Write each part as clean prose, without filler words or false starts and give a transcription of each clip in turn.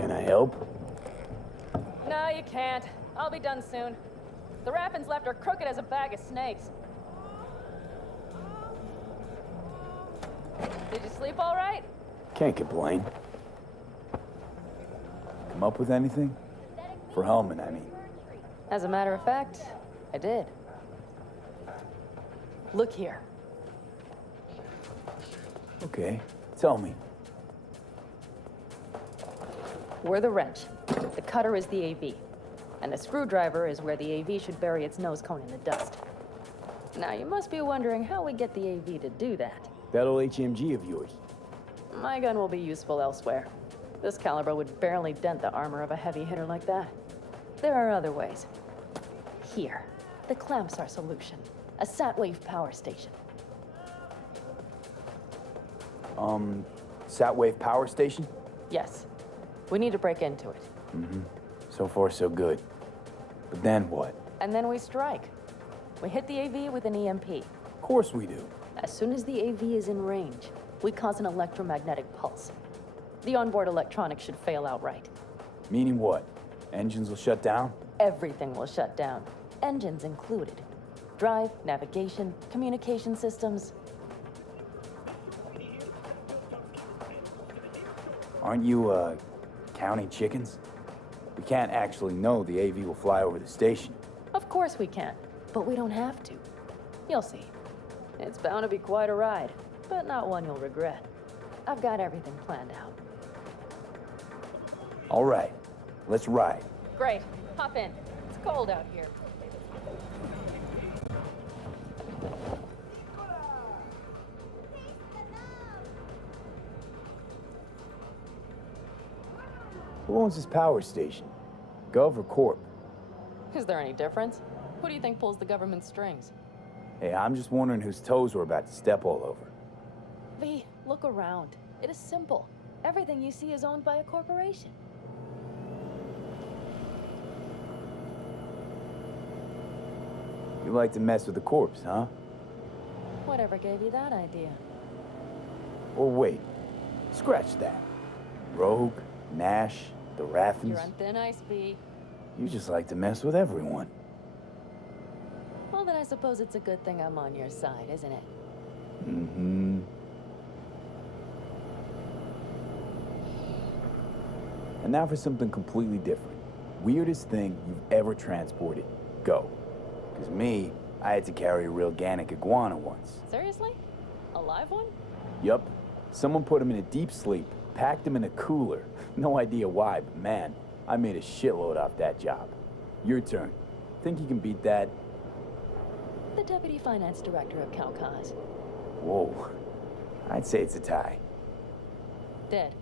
Can I help? No, you can't. I'll be done soon. The Raffins left are crooked as a bag of snakes. Did you sleep all right? Can't complain. Come up with anything? For Hellman, I mean. As a matter of fact, I did. Look here. Okay, tell me. We're the wrench. The cutter is the AV. And the screwdriver is where the AV should bury its nose cone in the dust. Now, you must be wondering how we get the AV to do that. That old HMG of yours. My gun will be useful elsewhere. This caliber would barely dent the armor of a heavy hitter like that. There are other ways. Here, the clamps are solution. A sat-wave power station. Sat-wave power station? Yes. We need to break into it. So far, so good. But then what? And then we strike. We hit the AV with an EMP. Of course we do. As soon as the AV is in range, we cause an electromagnetic pulse. The onboard electronics should fail outright. Meaning what? Engines will shut down? Everything will shut down, engines included. Drive, navigation, communication systems. Aren't you, counting chickens? We can't actually know the AV will fly over the station. Of course we can, but we don't have to. You'll see. It's bound to be quite a ride, but not one you'll regret. I've got everything planned out. All right, let's ride. Great. Hop in. It's cold out here. Who owns this power station? Gov or Corp? Is there any difference? Who do you think pulls the government strings? Hey, I'm just wondering whose toes we're about to step all over. V, look around. It is simple. Everything you see is owned by a corporation. You like to mess with the corpse, huh? Whatever gave you that idea? Or wait, scratch that. Rogue, Nash, the Raffins. You're on thin ice, V. You just like to mess with everyone. Well, then I suppose it's a good thing I'm on your side, isn't it? Mm-hmm. And now for something completely different. Weirdest thing you've ever transported. Go. Because me, I had to carry a real Gannic iguana once. Seriously? A live one? Yup. Someone put him in a deep sleep, packed him in a cooler. No idea why, but man, I made a shitload off that job. Your turn. Think you can beat that? The deputy finance director of Calcas. Whoa. I'd say it's a tie. Dead.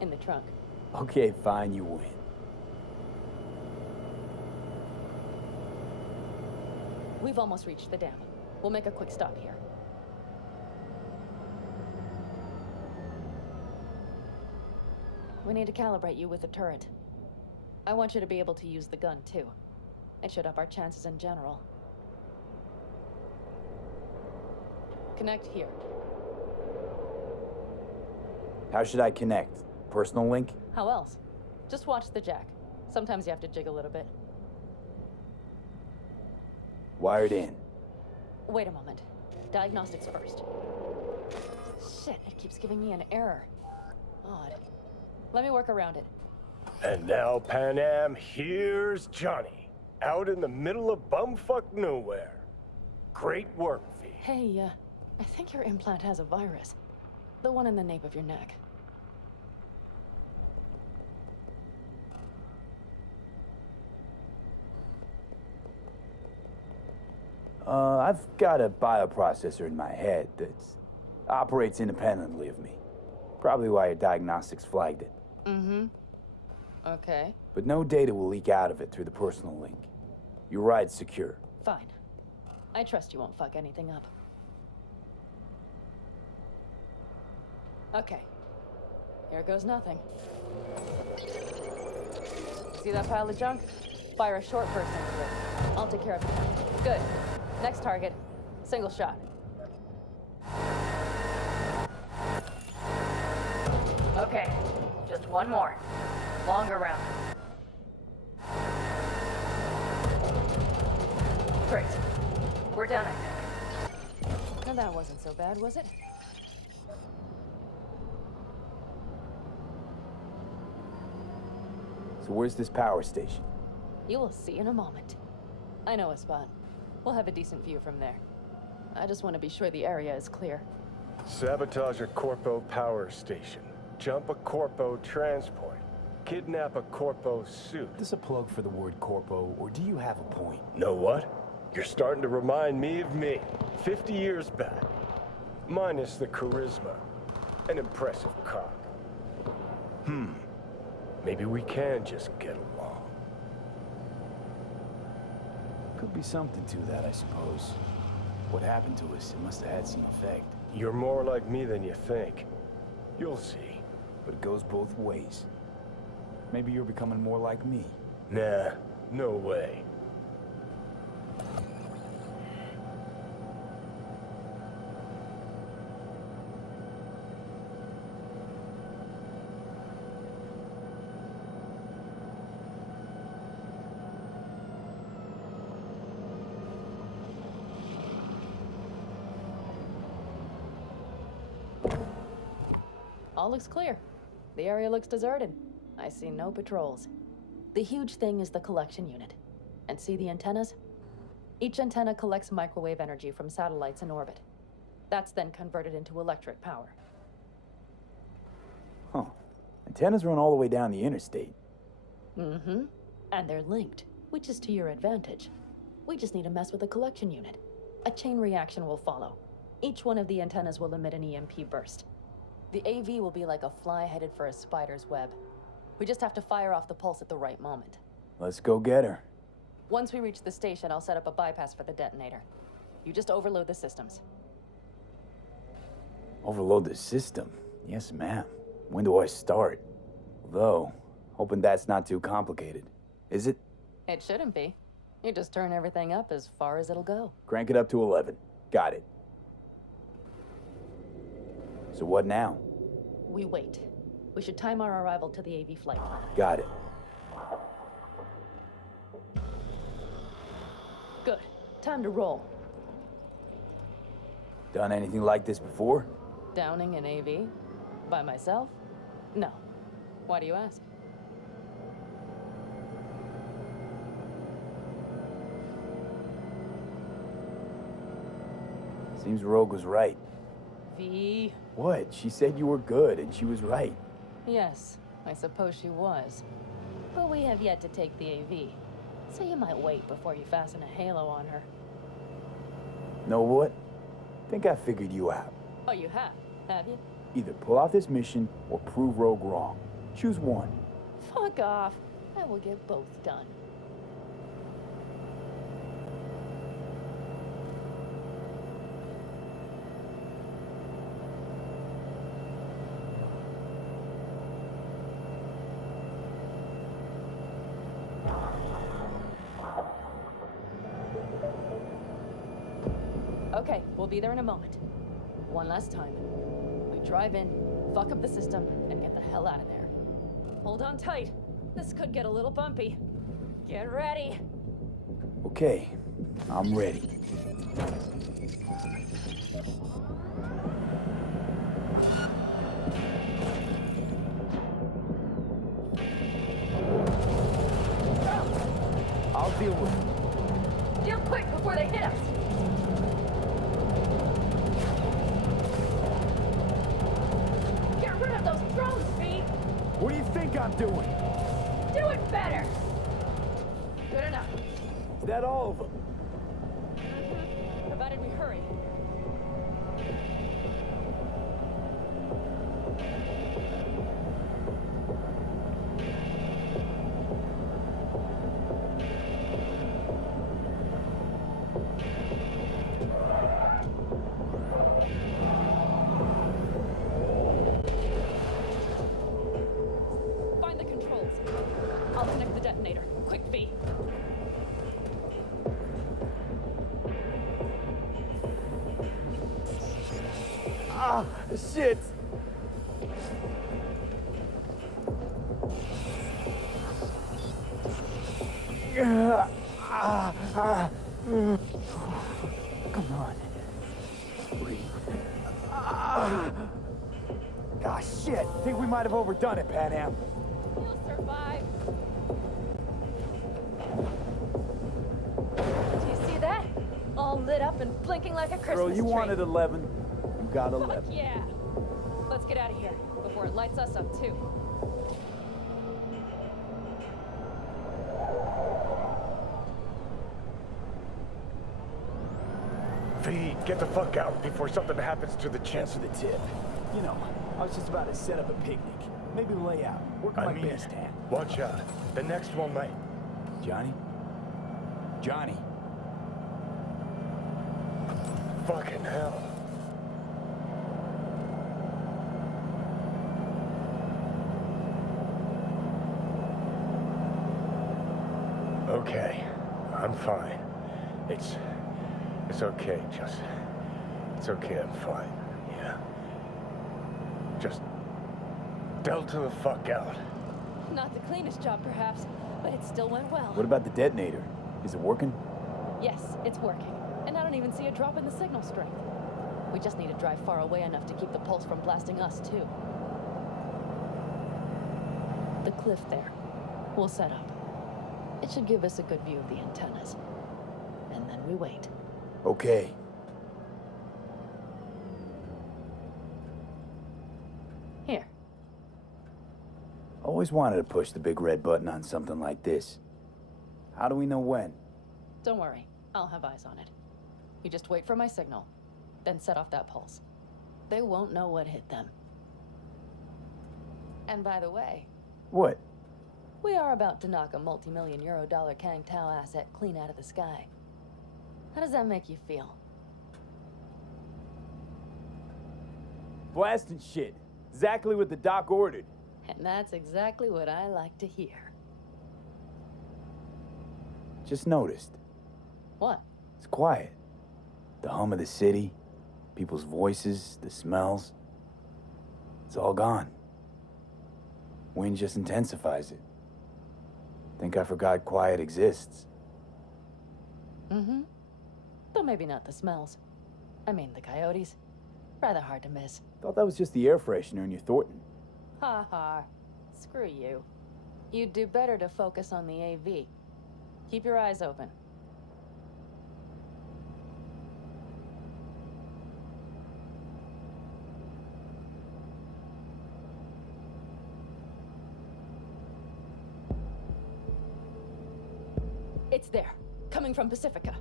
In the trunk. Okay, fine, you win. We've almost reached the dam. We'll make a quick stop here. We need to calibrate you with the turret. I want you to be able to use the gun, too. It should up our chances in general. Connect here. How should I connect? Personal link? How else? Just watch the jack. Sometimes you have to jig a little bit. Wired in. Wait a moment. Diagnostics first. Shit, it keeps giving me an error. Odd. Let me work around it. And now, Pan Am, here's Johnny. Out in the middle of bumfuck nowhere. Great work, V. Hey, I think your implant has a virus. The one in the nape of your neck. I've got a bioprocessor in my head that operates independently of me. Probably why your diagnostics flagged it. Mm-hmm. Okay. But no data will leak out of it through the personal link. Your ride's secure. Fine. I trust you won't fuck anything up. Okay. Here goes nothing. See that pile of junk? Fire a short burst into it. I'll take care of it. Good. Next target. Single shot. Okay. Just one more. Longer round. Great. We're done, I think. Now that wasn't so bad, was it? So where's this power station? You will see in a moment. I know a spot. We'll have a decent view from there. I just want to be sure the area is clear. Sabotage a Corpo power station. Jump a Corpo transport. Kidnap a Corpo suit. Is this a plug for the word corpo, or do you have a point? Know what? You're starting to remind me of me, 50 years back. Minus the charisma. An impressive cock. Maybe we can just get along. Could be something to that, I suppose. What happened to us, it must have had some effect. You're more like me than you think. You'll see. But it goes both ways. Maybe you're becoming more like me. Nah, no way. All looks clear. The area looks deserted. I see no patrols. The huge thing is the collection unit. And see the antennas? Each antenna collects microwave energy from satellites in orbit. That's then converted into electric power. Huh. Antennas run all the way down the interstate. Mm-hmm. And they're linked, which is to your advantage. We just need to mess with the collection unit. A chain reaction will follow. Each one of the antennas will emit an EMP burst. The AV will be like a fly headed for a spider's web. We just have to fire off the pulse at the right moment. Let's go get her. Once we reach the station, I'll set up a bypass for the detonator. You just overload the systems. Overload the system? Yes, ma'am. When do I start? Though, hoping that's not too complicated. Is it? It shouldn't be. You just turn everything up as far as it'll go. Crank it up to 11. Got it. So what now? We wait. We should time our arrival to the AV flight. Got it. Good. Time to roll. Done anything like this before? Downing an AV? By myself? No. Why do you ask? Seems Rogue was right. V. What? She said you were good, and she was right. Yes, I suppose she was. But we have yet to take the AV, so you might wait before you fasten a halo on her. Know what? Think I figured you out. Oh, you have you? Either pull off this mission or prove Rogue wrong. Choose one. Fuck off. I will get both done. Okay, we'll be there in a moment. One last time. We drive in, fuck up the system, and get the hell out of there. Hold on tight. This could get a little bumpy. Get ready. Okay, I'm ready. I'll deal with it. Deal quick before they hit us. Get rid of those drones, V. What do you think I'm doing? Do it better. Good enough. Is that all of them? Provided we hurry. Find the controls. I'll connect the detonator. Quick, V. Ah, shit! Come on. Breathe. Ah, shit. Think we might have overdone it, Pan Am. You'll survive. Do you see that? All lit up and blinking like a Christmas Girl, you tree. wanted 11. You got 11. Fuck yeah. Let's get out of here before it lights us up too. V, get the fuck out before something happens to the Chance chance. for the tip. You know, I was just about to set up a picnic. Maybe lay out. Work on I my mean, best hand. watch out. The next one might. Johnny? Johnny. Fucking hell. Okay, I'm fine. It's okay, it's okay, I'm fine, yeah. Just delta the fuck out. Not the cleanest job, perhaps, but it still went well. What about the detonator? Is it working? Yes, it's working. And I don't even see a drop in the signal strength. We just need to drive far away enough to keep the pulse from blasting us, too. The cliff there. We'll set up. It should give us a good view of the antennas. And then we wait. Okay. Here. Always wanted to push the big red button on something like this. How do we know when? Don't worry. I'll have eyes on it. You just wait for my signal, then set off that pulse. They won't know what hit them. And by the way, What? we are about to knock a multi-million-euro Kang Tao asset clean out of the sky. How does that make you feel? Blasting shit. Exactly what the doc ordered. And that's exactly what I like to hear. Just noticed. What? It's quiet. The hum of the city, people's voices, the smells. It's all gone. Wind just intensifies it. Think I forgot quiet exists. Mm-hmm. But maybe not the smells. I mean, the coyotes. Rather hard to miss. Thought that was just the air freshener in your Thornton. Ha ha. Screw you. You'd do better to focus on the AV. Keep your eyes open. It's there, coming from Pacifica.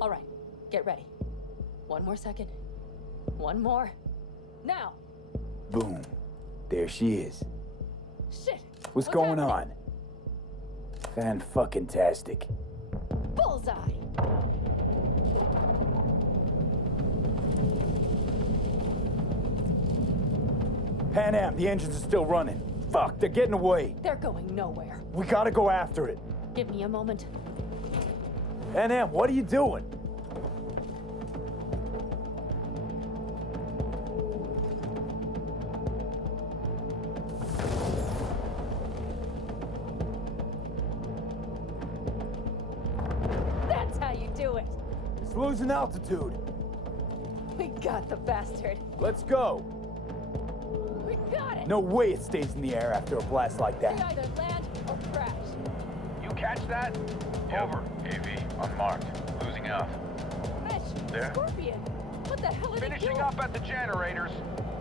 All right, get ready. One more second. One more. Now! Boom. There she is. Shit! What's going happening? on? Fan-fucking-tastic. Bullseye! Pan Am, the engines are still running. Fuck, they're getting away. They're going nowhere. We gotta go after it. Give me a moment. Pan Am, what are you doing? That's how you do it. It's losing altitude. We got the bastard. Let's go. We got it. No way it stays in the air after a blast like We that. either land or crash. You catch that? Over. AV, unmarked. Losing F. Fish. There? Scorpion. What the hell are they Finishing doing? up at the generators.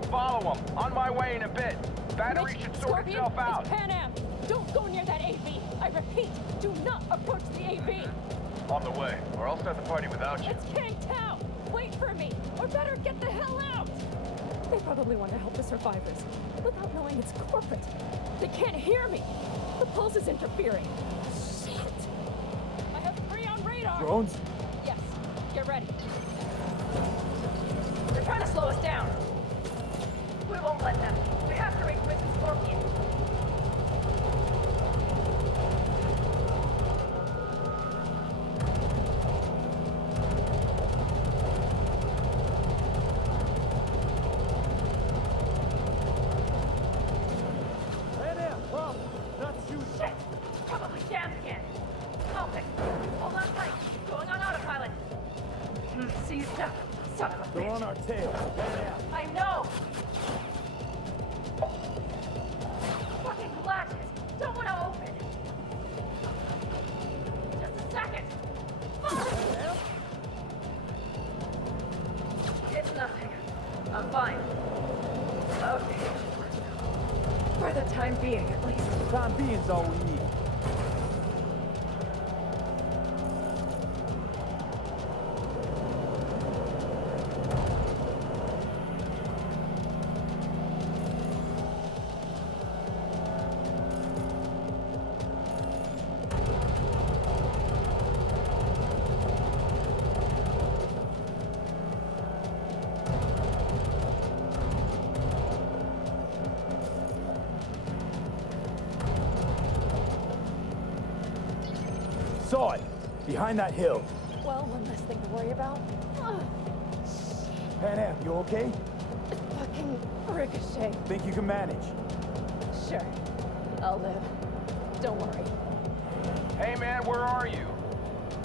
Follow them. On my way in a bit. Battery Mitch, should sort Scorpion, itself out. It's Pan Am. Don't go near that AV. I repeat, do not approach the AV. On the way, or I'll start the party without you. It's Kang Tao. Wait for me, or better get the hell out. They probably want to help the survivors, without knowing it's corporate. They can't hear me. The pulse is interfering. Shit. I have 3 on radar. Drones? Yes, get ready. They're trying to slow us down. We won't let them. We have to reach Mrs. Scorpion. Pan Am, problem. Not shooting. Shit! Probably jammed again. Oh, time being's all we need. Saw it! Behind that hill. Well, one less thing to worry about. Ugh, Pan Am, you okay? fucking ricochet. Think you can manage? Sure. I'll live. Don't worry. Hey man, where are you?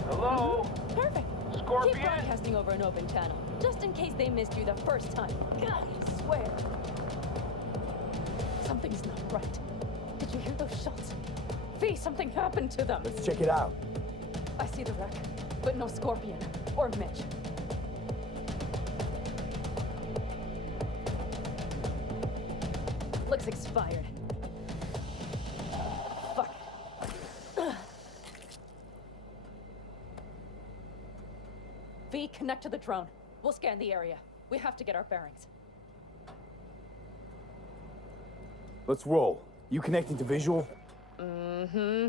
Hello? Perfect. Scorpion? Keep broadcasting over an open channel, just in case they missed you the first time. God, I swear. Something's not right. Did you hear those shots? V, something happened to them. Let's check it out. I see the wreck, but no Scorpion or Mitch. Looks expired. Fuck. V, connect to the drone. We'll scan the area. We have to get our bearings. Let's roll. You connecting to visual? Mm-hmm.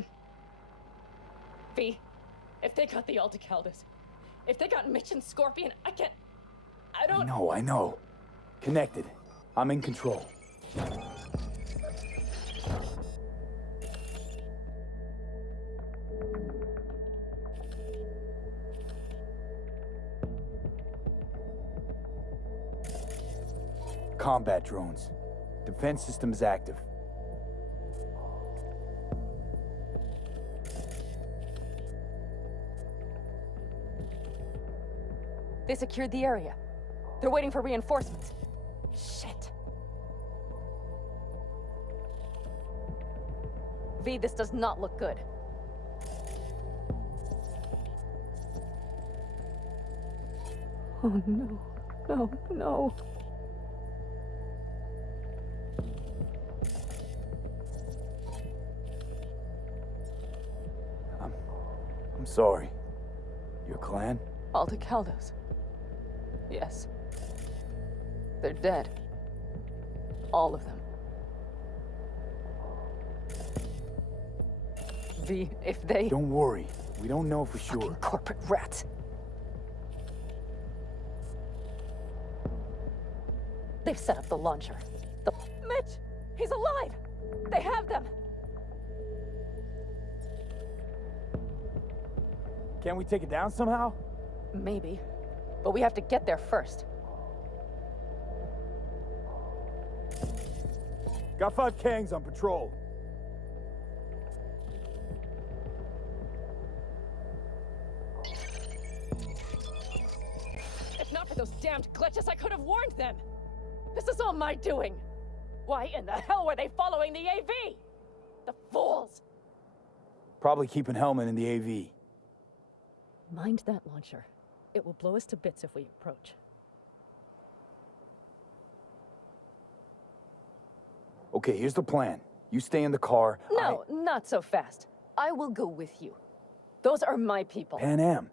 V, if they got the Aldecaldos, if they got Mitch and Scorpion, I don't... I know. Connected. I'm in control. Combat drones. Defense systems active. They secured the area. They're waiting for reinforcements. Shit. V, this does not look good. Oh no. No, no. I'm sorry. Your clan? Aldecaldos. Yes. They're dead. All of them. V, if they... Don't worry. We don't know for Fucking sure. corporate rats. They've set up the launcher. Mitch! He's alive! They have them! Can we take it down somehow? Maybe. But we have to get there first. Got 5 Kangs on patrol. If not for those damned glitches, I could have warned them! This is all my doing! Why in the hell were they following the AV? The fools! Probably keeping Hellman in the AV. Mind that launcher. It will blow us to bits if we approach. Okay, here's the plan. You stay in the car. No, not so fast. I will go with you. Those are my people. Pan Am.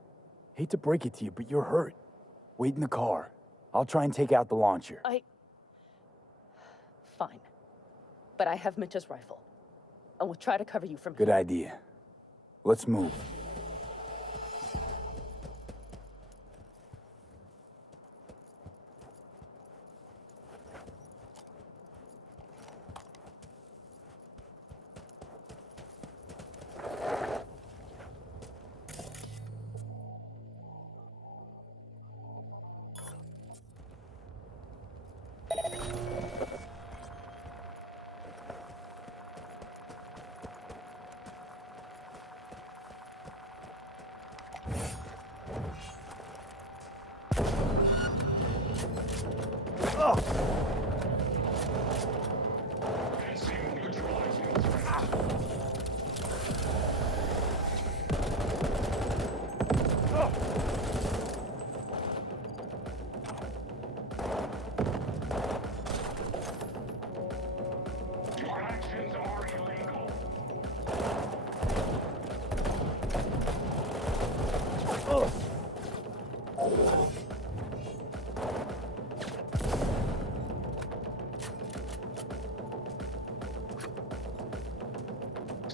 Hate to break it to you, but you're hurt. Wait in the car. I'll try and take out the launcher. Fine. But I have Mitch's rifle. And we'll try to cover you from Good here. idea. Let's move.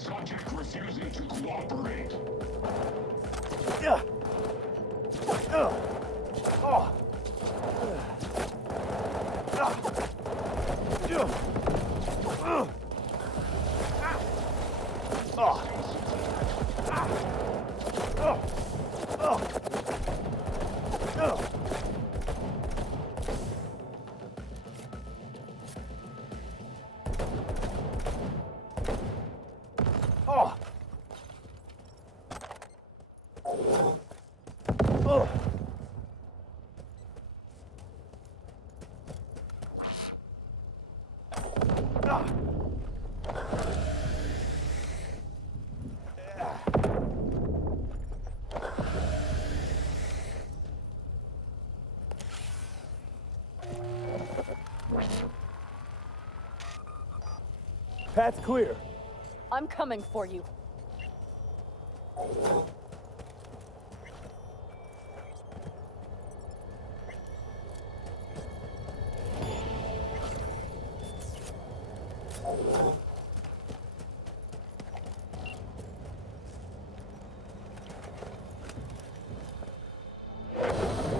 Subject refusing to cooperate. Path's clear. I'm coming for you.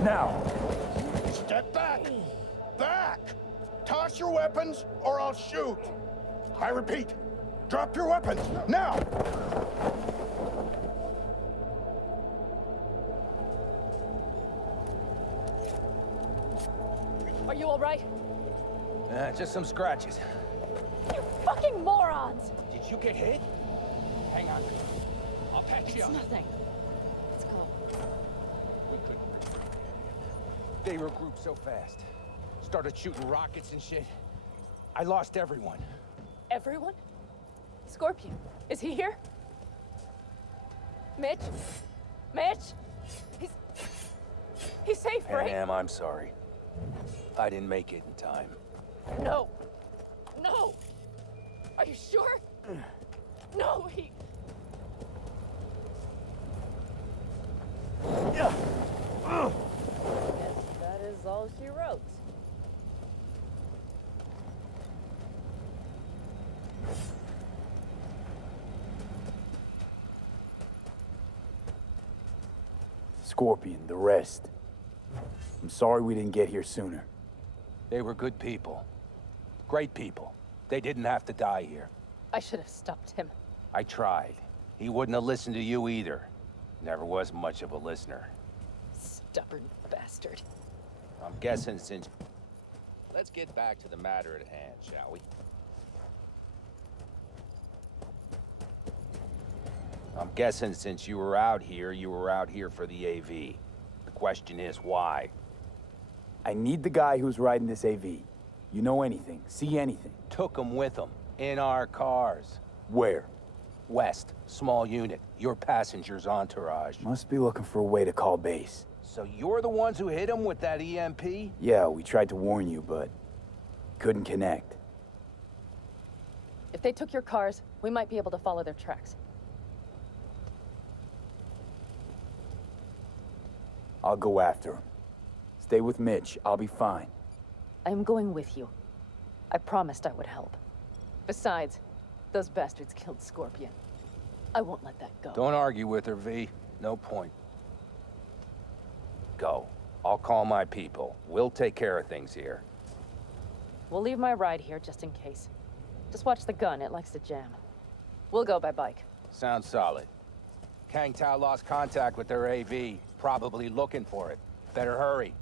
Now. Step back! Back! Toss your weapons, or I'll shoot! I repeat, drop your weapons, now! Are you all right? Just some scratches. You fucking morons! Did you get hit? Hang on. I'll patch you It's up. nothing. Let's go. We couldn't regroup. They regrouped so fast. Started shooting rockets and shit. I lost everyone. Everyone? Scorpion, is he here? Mitch? Mitch? He's safe, right? Am, I'm sorry. I didn't make it in time. No. No! Are you sure? No, he... Guess that is all she wrote. Scorpion, the rest. I'm sorry we didn't get here sooner. They were good people. Great people. They didn't have to die here. I should have stopped him. I tried. He wouldn't have listened to you either. Never was much of a listener. Stubborn bastard. I'm guessing since... Let's get back to the matter at hand, shall we? I'm guessing since you were out here for the AV. The question is, why? I need the guy who's riding this AV. You know anything, see anything. Took him with him. In our cars. Where? West. Small unit. Your passenger's entourage. Must be looking for a way to call base. So you're the ones who hit him with that EMP? Yeah, we tried to warn you, but couldn't connect. If they took your cars, we might be able to follow their tracks. I'll go after him. Stay with Mitch, I'll be fine. I am going with you. I promised I would help. Besides, those bastards killed Scorpion. I won't let that go. Don't argue with her, V. No point. Go. I'll call my people. We'll take care of things here. We'll leave my ride here just in case. Just watch the gun, it likes to jam. We'll go by bike. Sounds solid. Kang Tao lost contact with their AV. Probably looking for it. Better hurry.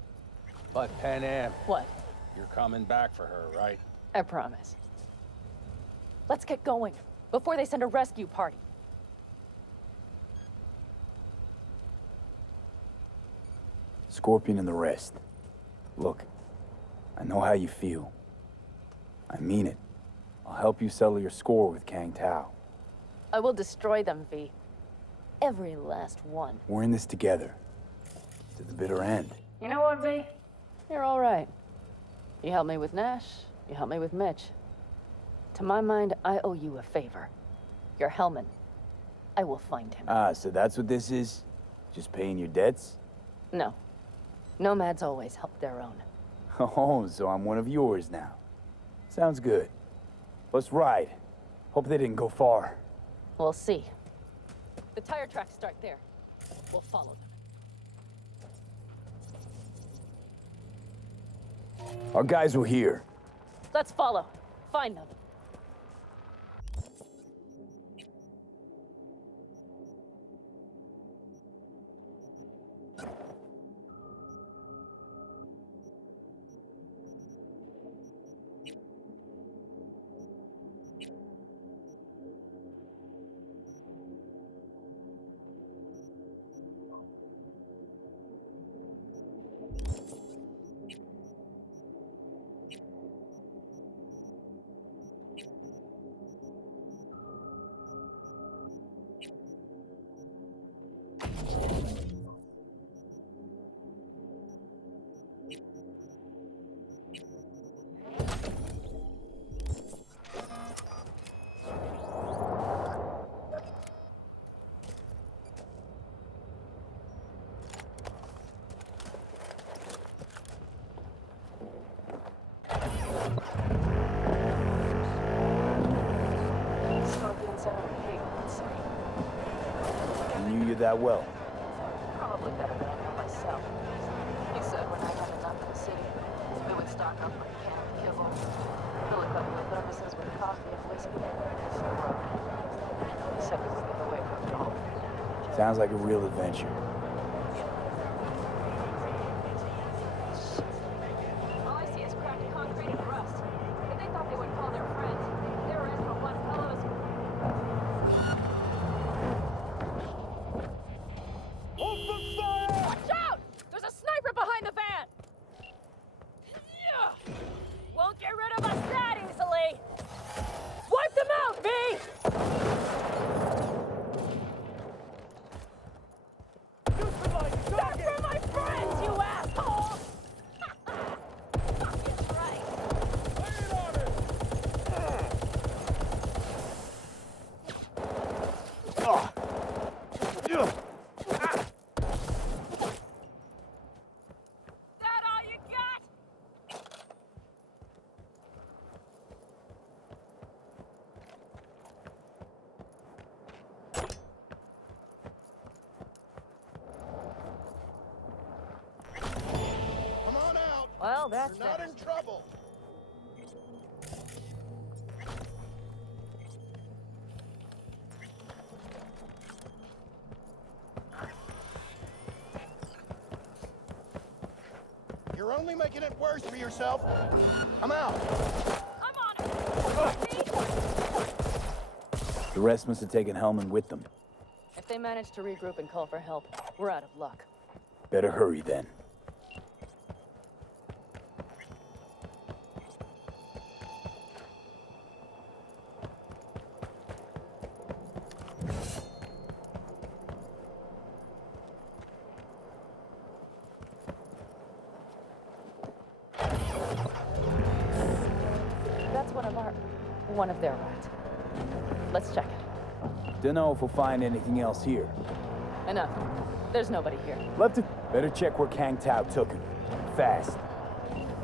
But Pan Am, What? you're coming back for her, right? I promise. Let's get going, before they send a rescue party. Scorpion and the rest. Look, I know how you feel. I mean it. I'll help you settle your score with Kang Tao. I will destroy them, V. Every last one. We're in this together. To the bitter end. You know what, V? You're all right. You helped me with Nash, you helped me with Mitch. To my mind, I owe you a favor. Your Hellman. I will find him. Ah, so that's what this is? Just paying your debts? No. Nomads always help their own. Oh, so I'm one of yours now. Sounds good. Let's ride. Hope they didn't go far. We'll see. The tire tracks start there. We'll follow them. Our guys were here. Let's follow. Find them. Knew you that well. Probably better than I know myself. He said when I had enough of the city, we would stock up on canned kibble, fill a couple of thermoses with coffee and whiskey, and the road. He said we would get away from it all. Sounds like a real adventure. All I see is cracked concrete and rust. If they thought they would call their friends, they were in for one hell of a... Watch out! There's a sniper behind the van! Yeah. Won't get rid of us that easily! Wipe them out, V! They're for my friends, you asshole! Fucking right. That all you got? Come on out. Well, that's You're not that. in trouble. You're only making it worse for yourself. Come out. I'm on it! The rest must have taken Hellman with them. If they manage to regroup and call for help, we're out of luck. Better hurry then. That's one of their rats. Let's check it. Dunno if we'll find anything else here. Enough. There's nobody here. Love to... Better check where Kang Tao took him. Fast.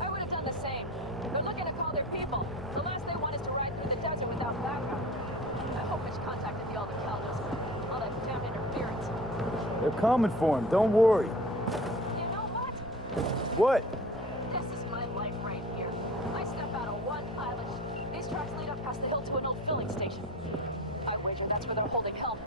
I would have done the same. They're looking to call their people. The last they want is to ride through the desert without backup. I hope Mitch contacted the other Caldos. All that damn interference. They're coming for him, don't worry. You know what? What? This is my life right here. I step out of one pilot. These tracks lead up past the hill to an old filling station. I wager that's where they're holding Hellman.